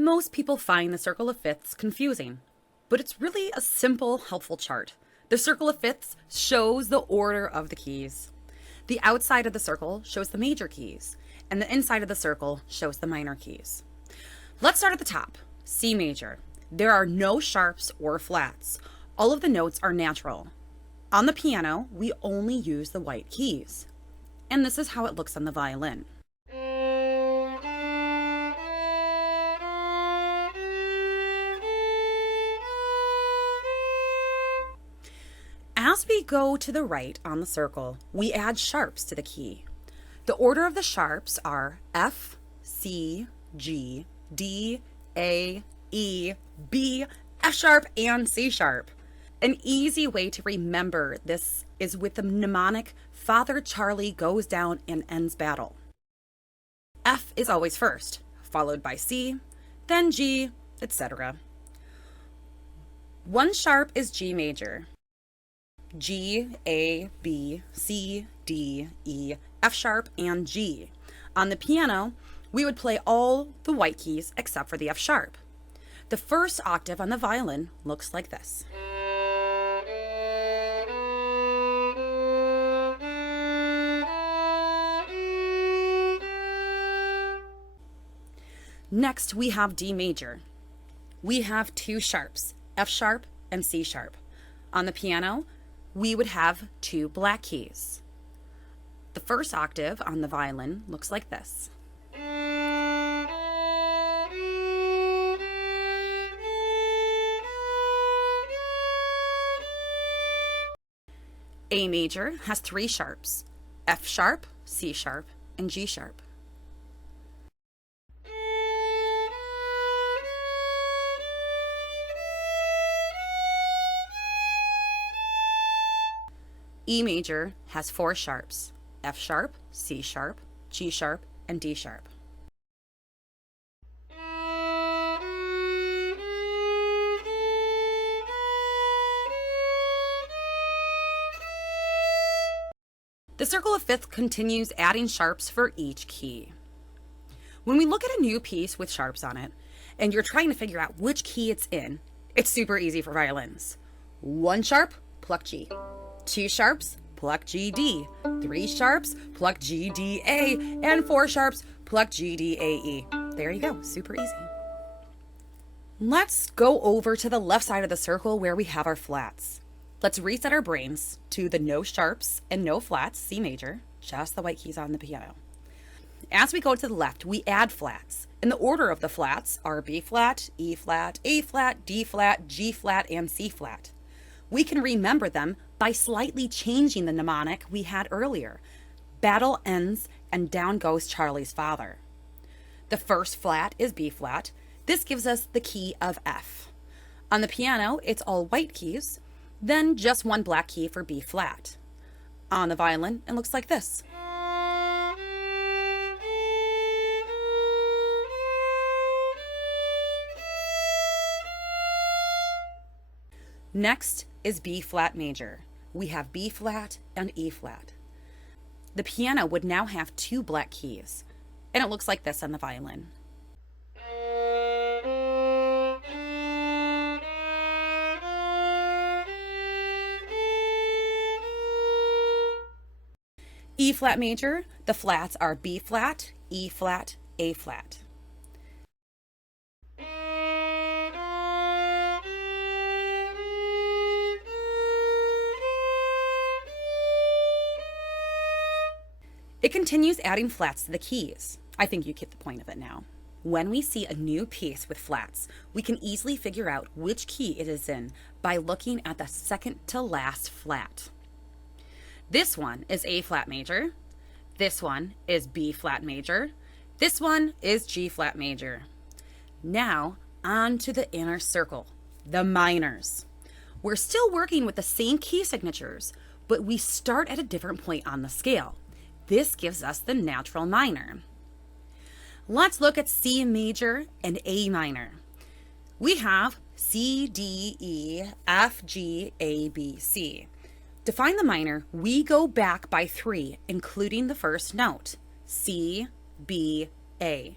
Most people find the circle of fifths confusing, but it's really a simple, helpful chart. The circle of fifths shows the order of the keys. The outside of the circle shows the major keys, and the inside of the circle shows the minor keys. Let's start at the top, C major. There are no sharps or flats. All of the notes are natural. On the piano, we only use the white keys. And this is how it looks on the violin. As we go to the right on the circle, we add sharps to the key. The order of the sharps are F, C, G, D, A, E, B, F sharp, and C sharp. An easy way to remember this is with the mnemonic Father Charlie goes down and ends battle. F is always first, followed by C, then G, etc. One sharp is G major. G, A, B, C, D, E, F sharp, and G. On the piano, we would play all the white keys except for the F sharp. The first octave on the violin looks like this. Next, we have D major. We have two sharps, F sharp and C sharp. On the piano, we would have two black keys. The first octave on the violin looks like this. A major has three sharps, F sharp, C sharp, and G sharp. E major has four sharps, F sharp, C sharp, G sharp, and D sharp. The circle of fifth continues adding sharps for each key. When we look at a new piece with sharps on it, and you're trying to figure out which key it's in, it's super easy for violins. One sharp, pluck G. Two sharps, pluck G, D. Three sharps, pluck G, D, A. And four sharps, pluck G, D, A, E. There you go, super easy. Let's go over to the left side of the circle where we have our flats. Let's reset our brains to the no sharps and no flats, C major, just the white keys on the piano. As we go to the left, we add flats. And the order of the flats are B flat, E flat, A flat, D flat, G flat, and C flat. We can remember them by slightly changing the mnemonic we had earlier. Battle ends and down goes Charlie's father. The first flat is B flat. This gives us the key of F. On the piano, it's all white keys, then just one black key for B flat. On the violin, it looks like this. Next is B flat major. We have B flat and E flat. The piano would now have two black keys, and it looks like this on the violin. E flat major, the flats are B flat, E flat, A flat. It continues adding flats to the keys. I think you get the point of it now. When we see a new piece with flats, we can easily figure out which key it is in by looking at the second to last flat. This one is A flat major. This one is B flat major. This one is G flat major. Now, on to the inner circle, the minors. We're still working with the same key signatures, but we start at a different point on the scale. This gives us the natural minor. Let's look at C major and A minor. We have C, D, E, F, G, A, B, C. To find the minor, we go back by 3, including the first note, C, B, A.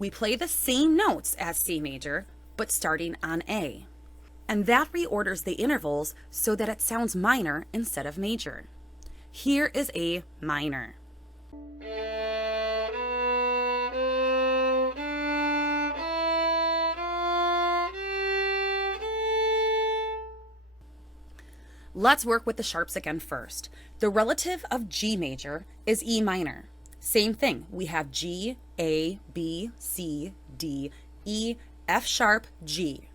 We play the same notes as C major, but starting on A. And that reorders the intervals so that it sounds minor instead of major. Here is A minor. Let's work with the sharps again first. The relative of G major is E minor. Same thing, we have G, A, B, C, D, E, F sharp, G.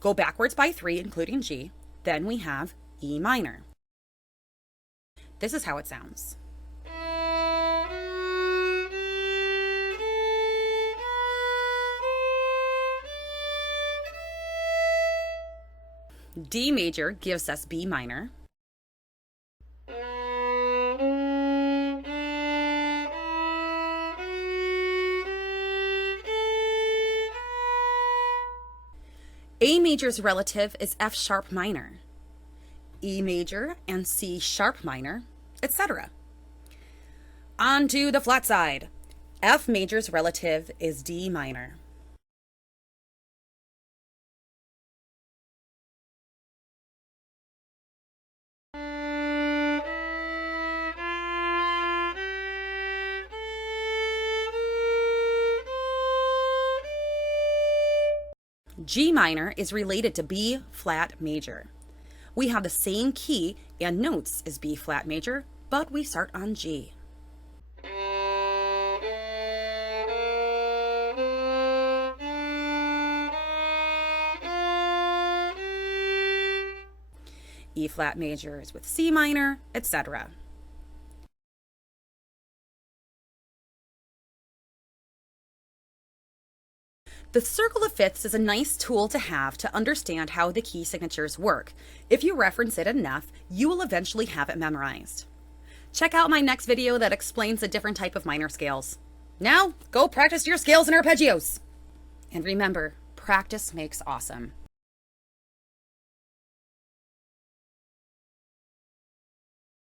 Go backwards by 3, including G. Then we have E minor. This is how it sounds. D major gives us B minor. A major's relative is F sharp minor, E major and C sharp minor, etc. On to the flat side. F major's relative is D minor. G minor is related to B flat major. We have the same key and notes as B flat major, but we start on G. E flat major is with C minor, etc. The circle of fifths is a nice tool to have to understand how the key signatures work. If you reference it enough, you will eventually have it memorized. Check out my next video that explains a different type of minor scales. Now, go practice your scales and arpeggios! And remember, practice makes awesome.